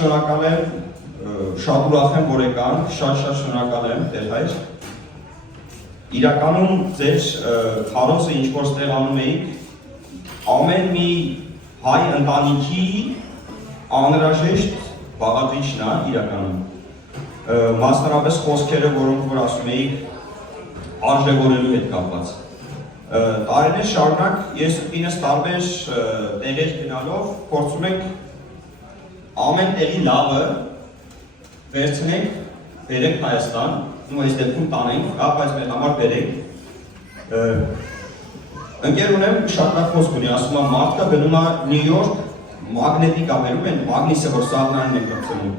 շնորհակալ եմ, շատ ուրախ եմ, որ եկան, շատ շնորհակալ եմ, Տեր հայր։ Իրականում ձեր քարոզը ինչ որ ստեղանում էիք, ամեն մի հայ ընտանիքի անհրաժեշտ բաղադրիչն է իրականում։ Մասնավորապես խոսքերը, որոնք որ ասում էիք արժևորելու հետ կապված։ Տարիներ շարունակ ես ու կինս տարբեր տեղեր գնալով փորձում ենք ամեն տեղի լավը վերցնենք, բերենք Հայաստան, ու այս դեպքում տանենք, բայց մեր համար բերենք։ Ընկեր ունեմ շատ լավ խոսք ունի, ասում է մարդը գնում է Նյու Յորք, մագնետիկ է բերում են, մագնիսը որ սաղնանին են կրծնում։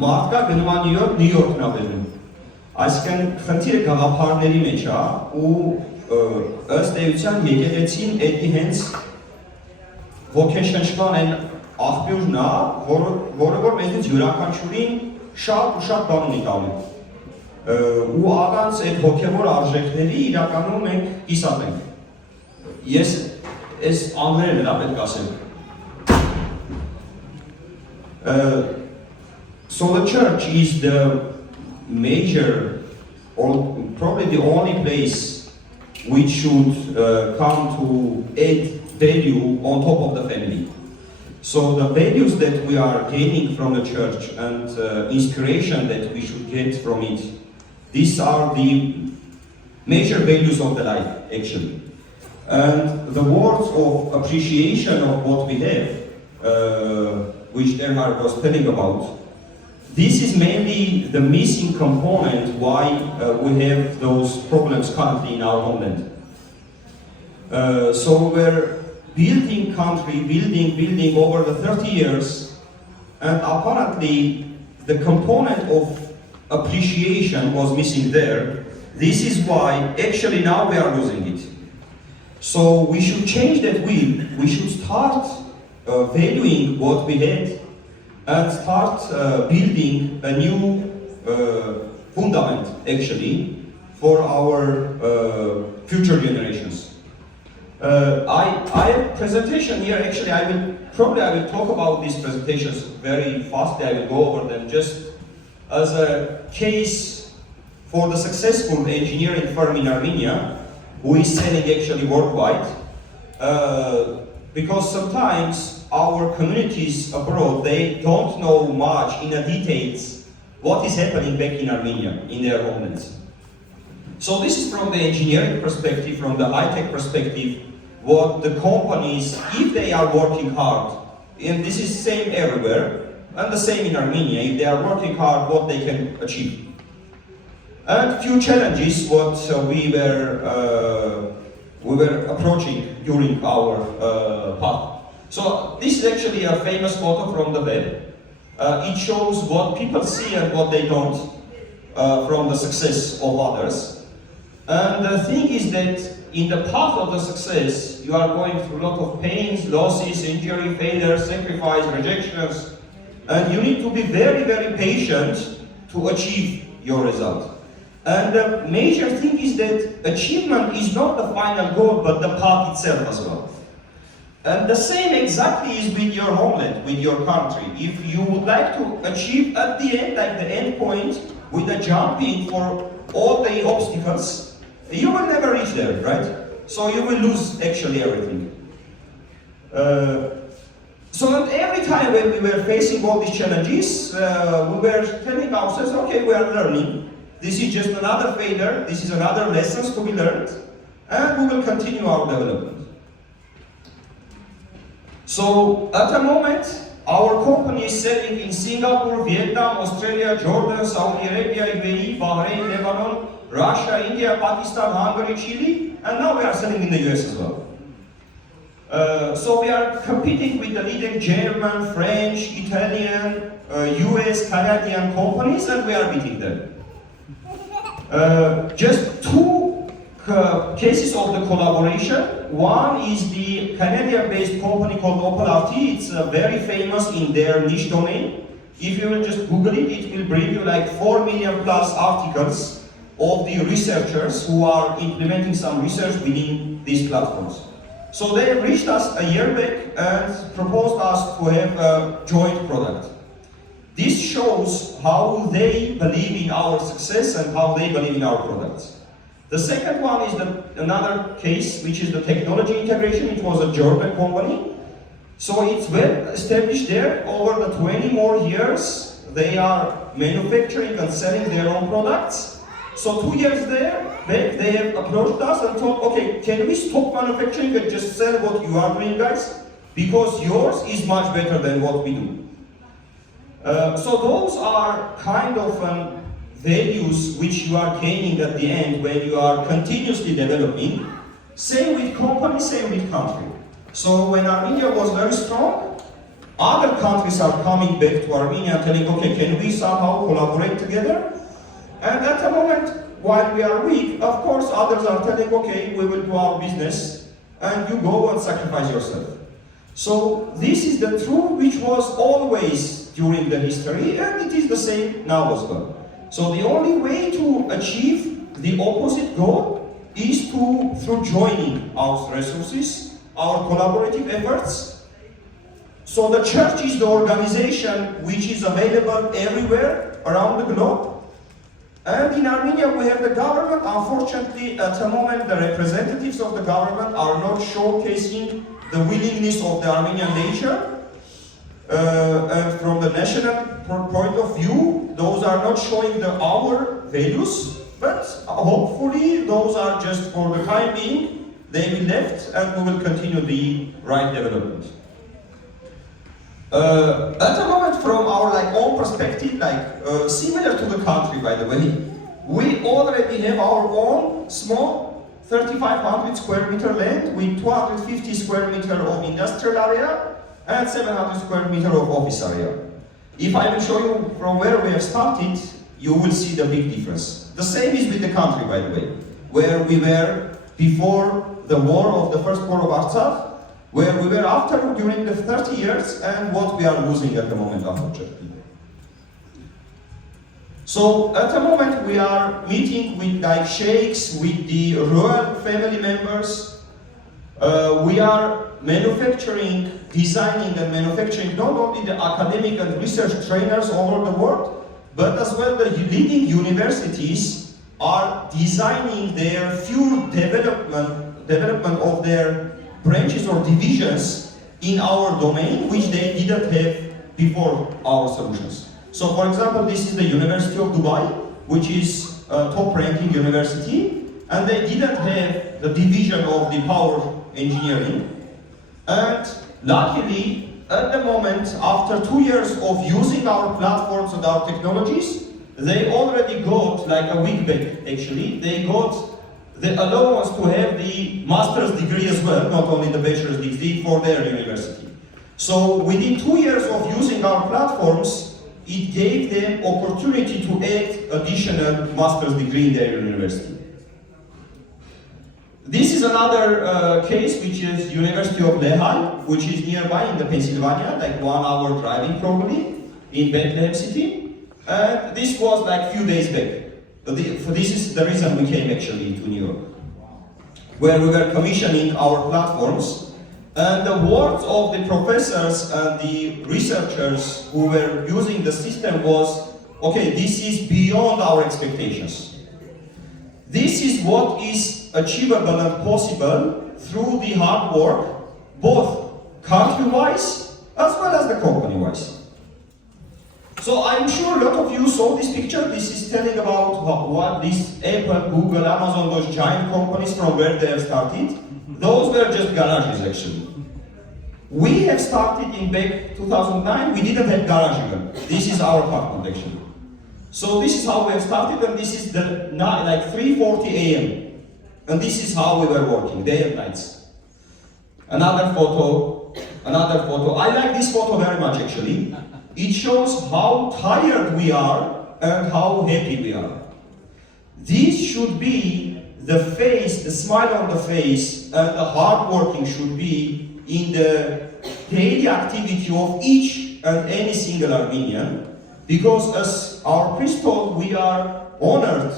Մարդը գնում է Նյու Յորք, Նյու Յորքն է բերում։ Այսինքն խնդիրը գաղափարների մեջ է ու ըստ էության եկեղեցին էդի հենց ոգեշնչման են աղբյուրն է, որը որ մեզնից յուրաքանչյուրին շատ ու շատ բան ունի տալու։ Ու առանց այդ հոգևոր արժեքների իրականում մենք կիսատ ենք։ Ես այս անգլերեն էլ պետք ասեմ։ So the church is the major or probably the only place which should come to add value on top of the family. So the values that we are gaining from the church and inspiration that we should get from it, these are the major values of the life actually. And the words of appreciation of what we have, which Erhard was telling about, this is mainly the missing component why we have those problems currently in our homeland. So we're building country, building over the 30 years, and apparently the component of appreciation was missing there. This is why actually now we are losing it. So we should change that wheel. We should start valuing what we had and start building a new fundament actually for our future generations. I have a presentation here. Actually, I will talk about these presentations very fastly. I will go over them just as a case for the successful engineering firm in Armenia who is selling actually worldwide. Because sometimes our communities abroad, they don't know much in the details what is happening back in Armenia, in their homelands. So this is from the engineering perspective, from the high-tech perspective, what the companies, if they are working hard, and this is same everywhere, and the same in Armenia, if they are working hard, what they can achieve. And few challenges what we were approaching during our path. So this is actually a famous photo from the web. It shows what people see and what they don't from the success of others. And the thing is that in the path of the success, you are going through a lot of pains, losses, injury, failure, sacrifice, rejections, and you need to be very, very patient to achieve your result. And the major thing is that achievement is not the final goal, but the path itself as well. And the same exactly is with your homeland, with your country. If you would like to achieve at the end, like the end point, with the jumping for all the obstacles, you will never reach there, right? So you will lose actually everything. So that every time when we were facing all these challenges, we were telling ourselves, okay, we are learning. This is just another failure, this is another lessons to be learned, and we will continue our development. So at the moment, our company is selling in Singapore, Vietnam, Australia, Jordan, Saudi Arabia, UAE, Bahrain, Lebanon, Russia, India, Pakistan, Hungary, Chile, and now we are selling in the US as well. So we are competing with the leading German, French, Italian, US, Canadian companies, and we are beating them. Just two cases of the collaboration. One is the Canadian-based company called Opel RT. It's very famous in their niche domain. If you will just Google it, it will bring you like 4 million plus articles of the researchers who are implementing some research within these platforms. So they reached us a year back and proposed us to have a joint product. shows how they believe in our success and how they believe in our products. The second one is another case, which is the technology integration. It was a German company. So it's well established there. Over the 20 more years, they are manufacturing and selling their own products. So 2 years back, they have approached us and thought, okay, can we stop manufacturing and just sell what you are doing, guys? Because yours is much better than what we do. So those are kind of values which you are gaining at the end when you are continuously developing. Same with company, same with country. So when Armenia was very strong, other countries are coming back to Armenia and telling, okay, can we somehow collaborate together? And at the moment, while we are weak, of course, others are telling, okay, we will do our business, and you go and sacrifice yourself. So this is the truth which was always during the history, and it is the same now as well. So the only way to achieve the opposite goal is through joining our resources, our collaborative efforts. So the church is the organization which is available everywhere around the globe. And in Armenia we have the government. Unfortunately, at the moment, the representatives of the government are not showcasing the willingness of the Armenian nature. And from the national point of view, those are not showing our values, but hopefully those are just for the time being. They will left and we will continue the right development. At the moment, from our own perspective, similar to the country, by the way, we already have our own small 3,500 square meter land with 250 square meter of industrial area and 700 square meter of office area. If I will show you from where we have started, you will see the big difference. The same is with the country, by the way, where we were before the war of the First War of Artsakh, where we were after during the 30 years, and what we are losing at the moment, unfortunately. So at the moment we are meeting with sheikhs, with the royal family members. We are manufacturing, designing and manufacturing not only the academic and research trainers all over the world, but as well the leading universities are designing their field development of their branches or divisions in our domain, which they didn't have before our solutions. So for example, this is the University of Dubai, which is a top-ranking university, and they didn't have the division of the power engineering. And luckily, at the moment, after 2 years of using our platforms and our technologies, they already got, a week back actually, they got the allowance to have the master's degree as well, not only the bachelor's degree for their university. So within 2 years of using our platforms, it gave them opportunity to add additional master's degree in their university. This is another case, which is University of Lehigh, which is nearby in the Pennsylvania, 1 hour driving probably, in Bethlehem City. And this was few days back. This is the reason we came actually to New York, where we were commissioning our platforms, and the words of the professors and the researchers who were using the system was, okay, this is beyond our expectations. This is what is achievable and possible through the hard work, both country-wise as well as the company-wise. So I'm sure a lot of you saw this picture. This is telling about what these Apple, Google, Amazon, those giant companies from where they have started. Those were just garages actually. We have started in back 2009, we didn't have garage even. This is our apartment actually. So this is how we have started, and this is the 3:40 a.m. And this is how we were working, day and nights. Another photo. I like this photo very much actually. It shows how tired we are and how happy we are. This should be the face, the smile on the face, and the hard working should be in the daily activity of each and any single Armenian, because as our priest told, we are honored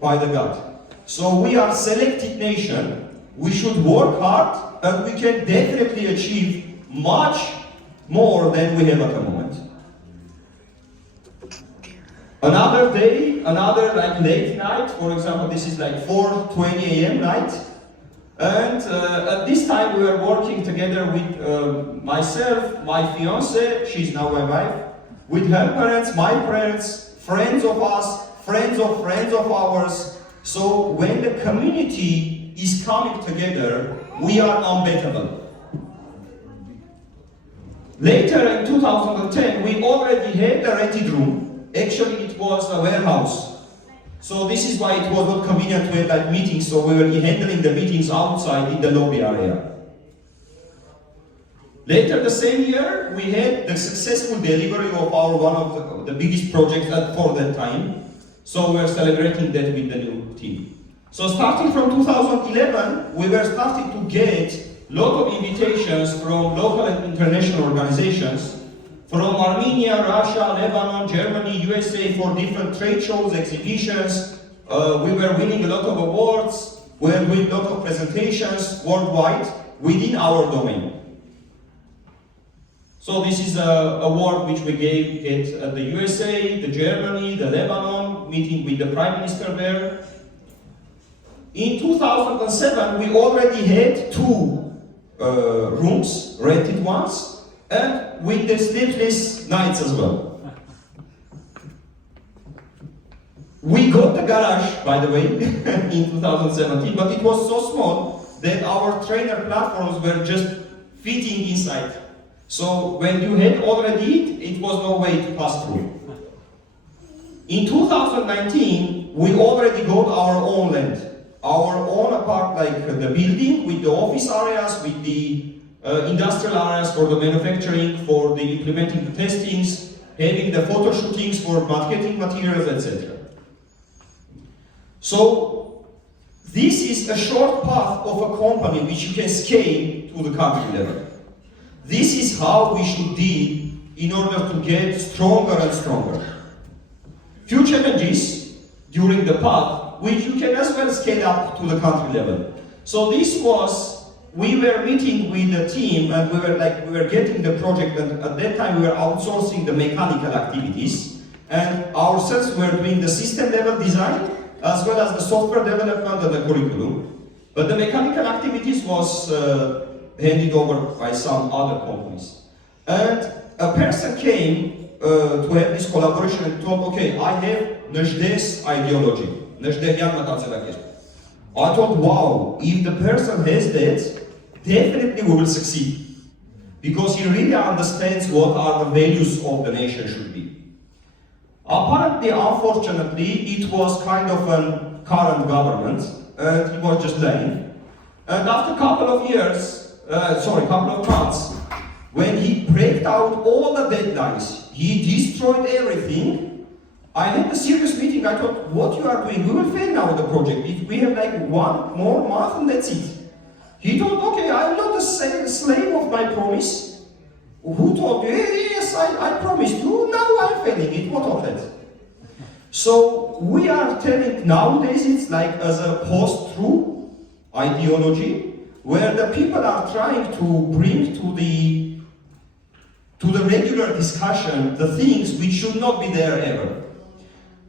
by the God. So we are selected nation, we should work hard, and we can definitely achieve much more than we have at the moment. Another day, another like late night, for example, this is like 4:20 a.m. night. And at this time we were working together with myself, my fiance, she's now my wife, with her parents, my parents, friends of us, friends of ours. So when the community is coming together, we are unbeatable. Later in 2010, we already had a rented room. Actually, it was a warehouse. So this is why it was not convenient to have like meetings, so we were handling the meetings outside in the lobby area. Later the same year, we had the successful delivery of our one of the biggest projects for that time. So we are celebrating that with the new team. So starting from 2011, we were starting to get a lot of invitations from local and international organizations from Armenia, Russia, Lebanon, Germany, USA for different trade shows, exhibitions. We were winning a lot of awards. We were doing a lot of presentations worldwide within our domain. So this is an award which we get at the USA, the Germany, the Lebanon, meeting with the Prime Minister there. In 2007, we already had 2 rooms, rented ones, and with the sleepless nights as well. We got the garage, by the way, in 2017, but it was so small that our trainer platforms were just fitting inside. So when you had already it was no way to pass through. In 2019, we already got our own land, our own apart, like the building with the office areas, with the industrial areas for the manufacturing, for the implementing the testings, having the photo shootings for marketing materials, etc. So this is a short path of a company which you can scale to the country level. This is how we should deal in order to get stronger and stronger. Few challenges during the path which you can as well scale up to the country level. So this was, we were meeting with the team and we were getting the project, and at that time we were outsourcing the mechanical activities, and ourselves were doing the system level design as well as the software development and the curriculum. But the mechanical activities was handed over by some other companies. And a person came to have this collaboration and told, okay, I have Nëjde's ideology, Nëjdevian մտածելակերպ. I thought, wow, if the person has that, definitely we will succeed. Because he really understands what are the values of the nation should be. Apparently, unfortunately, it was kind of a current government, and he was just lying. And after a couple of months, when he break out all the deadlines, he destroyed everything. I had a serious meeting. I thought, what you are doing? We will fail now the project. We have like 1 more month and that's it. He told, okay, I'm not a slave of my promise. Who told you? Yes, I promised you. Now I'm failing it. What of that? So we are telling nowadays it's like as a post-truth ideology where the people are trying to bring to the regular discussion the things which should not be there ever.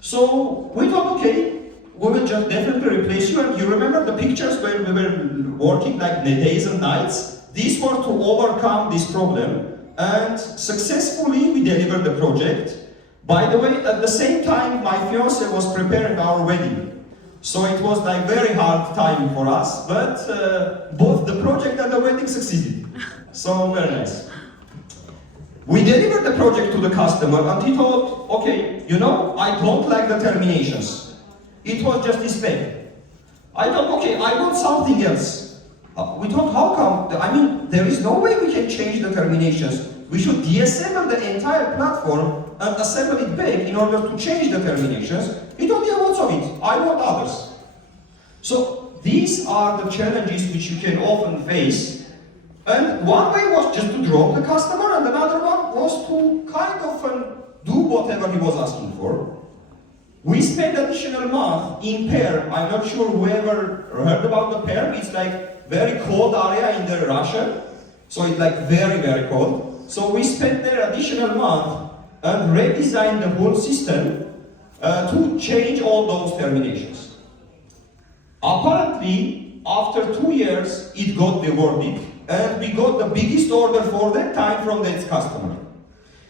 So we thought, okay, we will just definitely replace you. And you remember the pictures where we were working like the days and nights? These were to overcome this problem, and successfully we delivered the project. By the way, at the same time, my fiance was preparing our wedding. So it was like very hard time for us, but both the project and the wedding succeeded. So very nice. We delivered the project to the customer and he thought, okay, you know, I don't like the terminations. It was just this spec. I thought, okay, I want something else. We thought, how come? I mean, there is no way we can change the terminations. We should deassemble the entire platform and assemble it back in order to change the terminations. He thought, yeah, what's of it? I want others. So these are the challenges which you can often face. And one way was just to drop the customer, and another one was to kind of do whatever he was asking for. We spent additional month in Perm. I'm not sure whoever heard about the Perm. It's like very cold area in the Russia. So it's like very, very cold. So we spent there additional month and redesigned the whole system. to change all those terminations. Apparently, after 2 years, it got rewarded, and we got the biggest order for that time from that customer.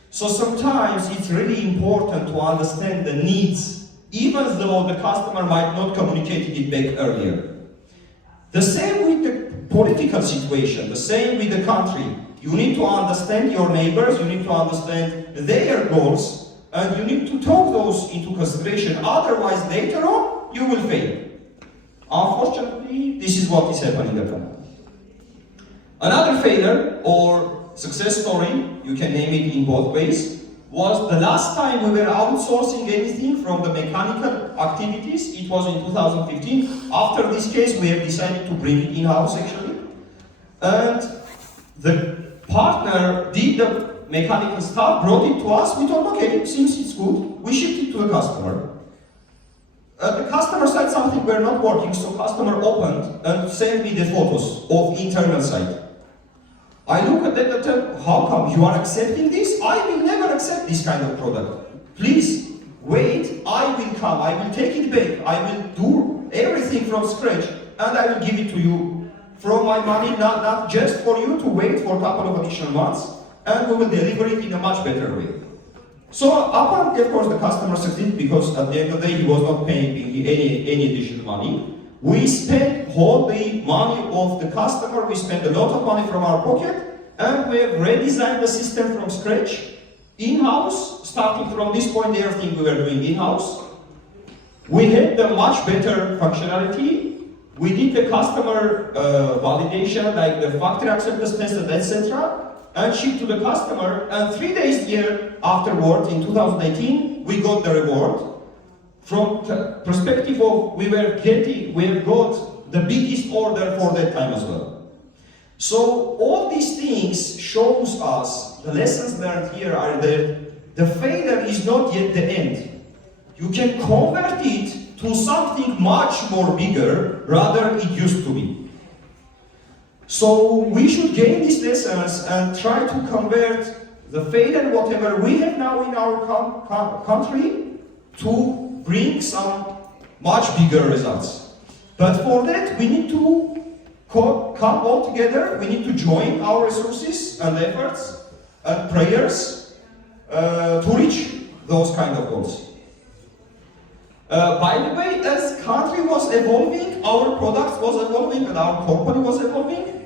So sometimes it's really important to understand the needs, even though the customer might not communicate it back earlier. The same with the political situation, the same with the country. You need to understand your neighbors, you need to understand their goals, and you need to take those into consideration. Otherwise, later on, you will fail. Unfortunately, this is what is happening at the moment. Another failure or success story, you can name it in both ways, was the last time we were outsourcing anything from the mechanical activities. It was in 2015. After this case, we have decided to bring it in-house actually. And the partner did the mechanical stuff, brought it to us. We thought, okay, since it's good, we shipped it to the customer. The customer said something were not working, so customer opened and sent me the photos of internal site. I look at that and tell, how come you are accepting this? I will never accept this kind of product. Please, wait, I will come, I will take it back, I will do everything from scratch, and I will give it to you from my money, not just for you to wait for a couple of additional months, and we will deliver it in a much better way. So apparently, of course, the customer succeeded because at the end of the day, he was not paying any additional money. We spent all the money of the customer, we spent a lot of money from our pocket, and we have redesigned the system from scratch, in-house, starting from this point, everything we were doing in-house. We had the much better functionality. We did the customer validation, like the factory acceptance test, etc., and shipped to the customer, and 3 days here afterward, in 2018, we got the reward. From the perspective of we got the biggest order for that time as well. So all these things shows us, the lessons learned here are that the failure is not yet the end. You can convert it to something much more bigger, rather it used to be. So we should gain these lessons and try to convert the failure, whatever we have now in our country, to bring some much bigger results. But for that, we need to come all together, we need to join our resources and efforts and prayers to reach those kind of goals. By the way, as country was evolving, our products was evolving and our company was evolving,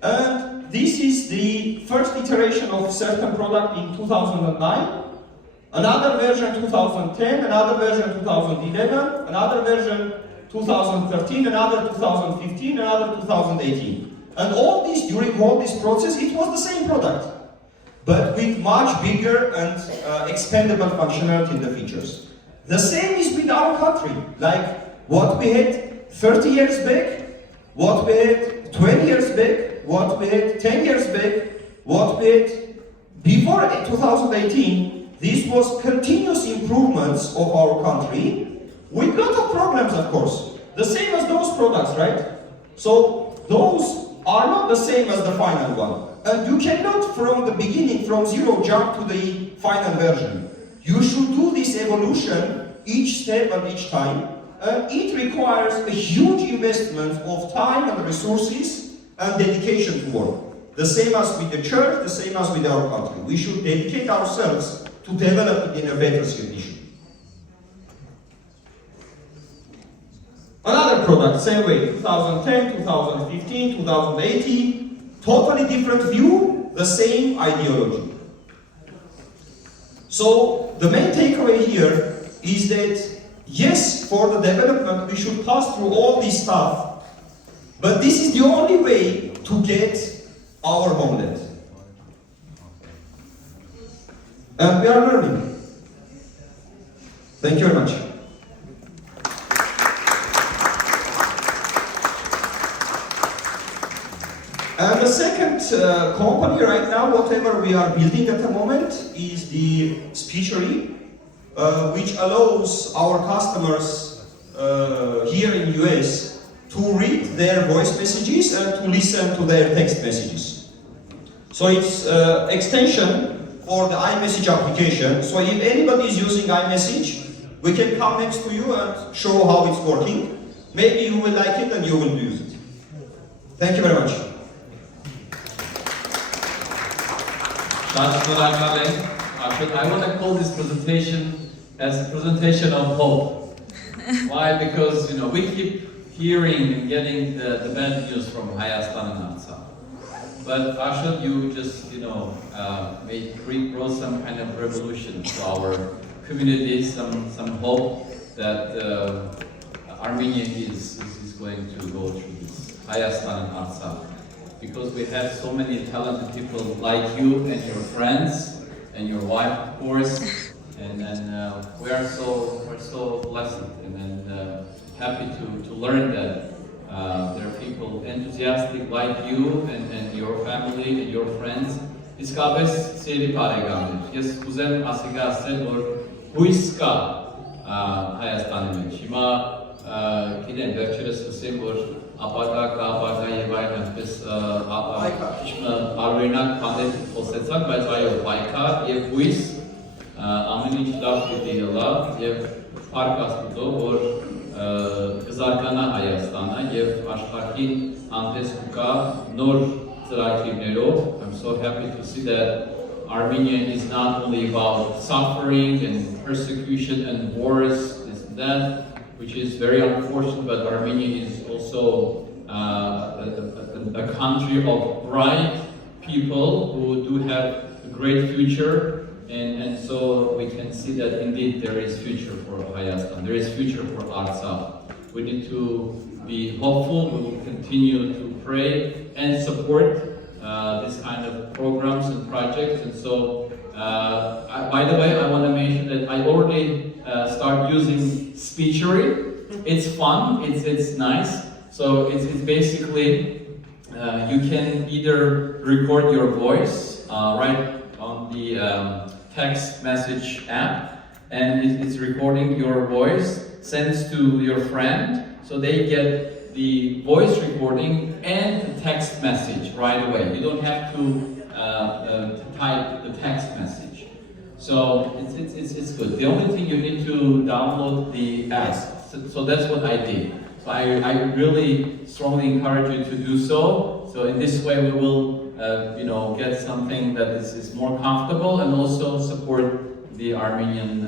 and this is the first iteration of certain product in 2009, another version 2010, another version 2011, another version 2013, another 2015, another 2018. And all this, during all this process, it was the same product, but with much bigger and expandable functionality in the features. The same is with our country, like what we had 30 years back, what we had 20 years back, what we had 10 years back, what we had before 2018. This was continuous improvements of our country, with a lot of problems, of course. The same as those products, right? So those are not the same as the final one. And you cannot, from the beginning, from zero, jump to the final version. You should do this evolution each step and each time. And it requires a huge investment of time and resources and dedication to work. The same as with the church, the same as with our country. We should dedicate ourselves to develop it in a better condition. Another product, same way, 2010, 2015, 2018, totally different view, the same ideology. So the main takeaway here is that yes, for the development we should pass through all this stuff, but this is the only way to get our homeland. And we are learning. Thank you very much. And the second company right now, whatever we are building at the moment, is the Speechery, which allows our customers here in US to read their voice messages and to listen to their text messages. So it's extension for the iMessage application. So if anybody is using iMessage, we can come next to you and show how it's working. Maybe you will like it and you will use it. Thank you very much. That's what I want to call this presentation as a presentation of hope. Why? Because we keep hearing and getting the bad news from Hayastan and Artsakh. But Ashot, you just brought some kind of revolution to our community, some hope that Armenia is going to go through this Hayastan and Artsakh. Because we have so many talented people like you and your friends and your wife, of course, and we're so blessed and happy to learn that there are people enthusiastic like you and your family and your friends. Իսկապես սիրելի բարեկամներ, ես կուզեմ ասիկա ասել, որ հույս կա Հայաստանի մեջ։ Հիմա գիտեմ, վերջերս լսեմ, որ ապագա եւ այլն այնպես բարօրինակ բաներ խոսեցաք, բայց այո, պայքար եւ հույս ամեն ինչ լավ պիտի ելա եւ փառք Աստծո, որ կզարգանա Հայաստանը եւ աշխարհին անտես կա նոր ծրագրերով. I'm so happy to see that Armenia is not only about suffering and persecution and wars, this and that, which is very unfortunate, but Armenia is also a country of bright people who do have a great future, and so we can see that indeed there is future for Hayastan, there is future for Artsakh. We need to be hopeful, we will continue to pray and support this kind of programs and projects. And so, by the way, I want to mention that I already started using Speechery. It's fun, it's nice. So it's basically, you can either record your voice right on the text message app, and it's recording your voice, sends to your friend, so they get the voice recording and the text message right away. You don't have to type the text message. So it's good. The only thing you need to download the app. So that's what I did. So I really strongly encourage you to do so. So in this way we will get something that is more comfortable and also support the Armenian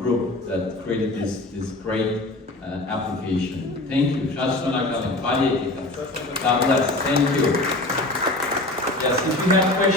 group that created this great application. Thank you. God bless. Thank you. Yes, if you have questions.